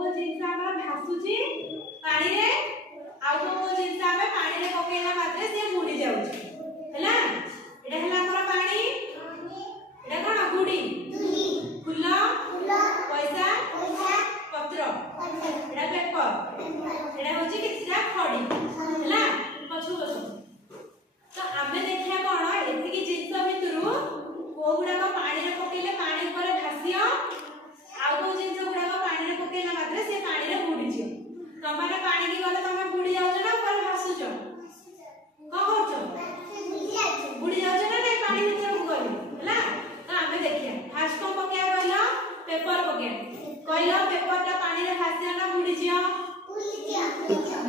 को जिंस हमर भासुची पानी रे आ को जिंस हमें पानी रे पकेला मात्रे से बुडी जाउची हैला एटा हला हमर पानी एटा कोन बुडी फूल पैसा पत्र एटा पेपर एटा होची किछरा खडी हैला पछु बसो तो आमे देखिया कोन एथि की जिंस भितरु कोगुडा को पानी रे पकेले पानी पर भासियो आ को जिंस गुडा को पानी रे पकेला मात्रे से पानी रे बुडी जियो तमाने पानी की गले तमे बुडी जाउछ ना पर भासुछ को करछ बुडी जाउछ ना नहीं पानी भीतर को गली हैला तो आमे देखिया फास्ट को पकेया कहला पेपर पकेया कहला पेपर ता पानी रे भासियो ना बुडी जियो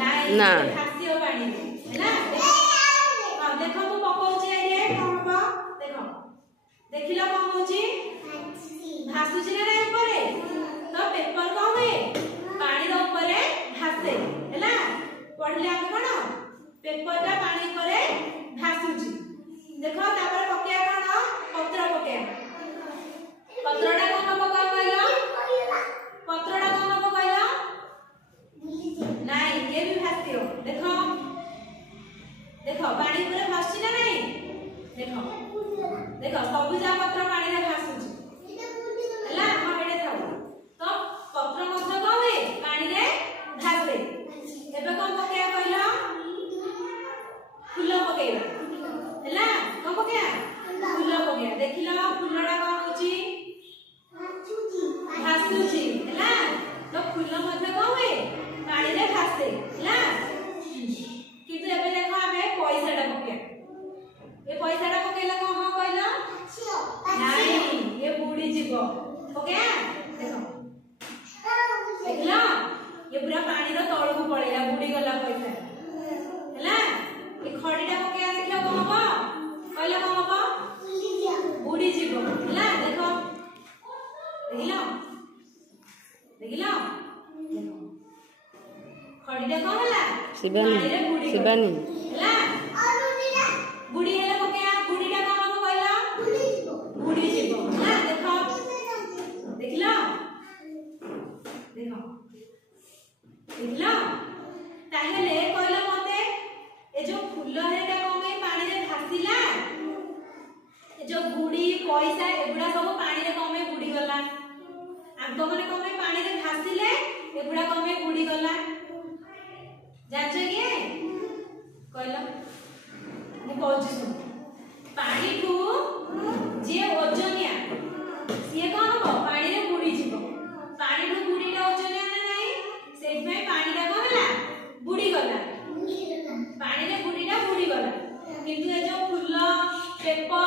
नहीं भासियो पानी हैला हां देखो मु पकोउची आइए कहबा देखो देखिला को होची भासुची ना ऊपर तो पेपर को हुए पानी रो ऊपर भासे हैला पढ़ले हम कोन पेपर ता पानी ऊपर भासुची देखो तापर पकेया कोन पत्र पकेया पत्रडा कोन पका कहलो पत्रडा कोन पका कहलो नहीं ये भी भासियो देखो देखो पानी ऊपर भासुची ना नहीं देखो देखो सबुजा पत्र पानी रे भासुची हैला हम एडे थाउ तो पत्र मध्य को हुए पानी रे भासे एबे कोन पकेया कहलो फूल पकेया हैला कोन पकेया फूल पकेया देखिलो फूलडा कोन होची भासुची हैला तो फूल मध्य को हुए पानी रे भासे हैला किंतु एबे देखो हमें पैसाडा पकेया ए पैसाडा पकेला कोन हो कहलो नहीं ये बुडी जीव ओके देखो देखला ये पूरा पानी रो तळ को पळेला बुडी गला पैसा हैला ये खडीडा पकेया देखियो कोन हो कहला कोन हो बुडी जीव हैला देखो देखिलो देखिलो देखो खडीडा कोन होला शिबानी शिबानी हैला बुडी हेला पकेया बुडीडा कोन हो कहला बुडी जीव हैला देखो देखिलो देखो देखिलो ताहेले कहला मते ए जो फूल हेटा कोमे पानी रे भासिला ए जो गुडी पैसा एगुडा सब पानी रे कोमे बुडी गला आगो माने कोमे पानी रे भासिले एगुडा कोमे बुडी गला जान्छ के कहला मु कहछि सुन पानी को जे ओजनिया सिए कोन हो पानी रे बुडी जीव पानी रो बुडीटा ओजनिया ना नहीं सेट में पानी टा कहला बुडी गला पानी रे बुडीटा बुडी गला किंतु ए जो फूल पेपर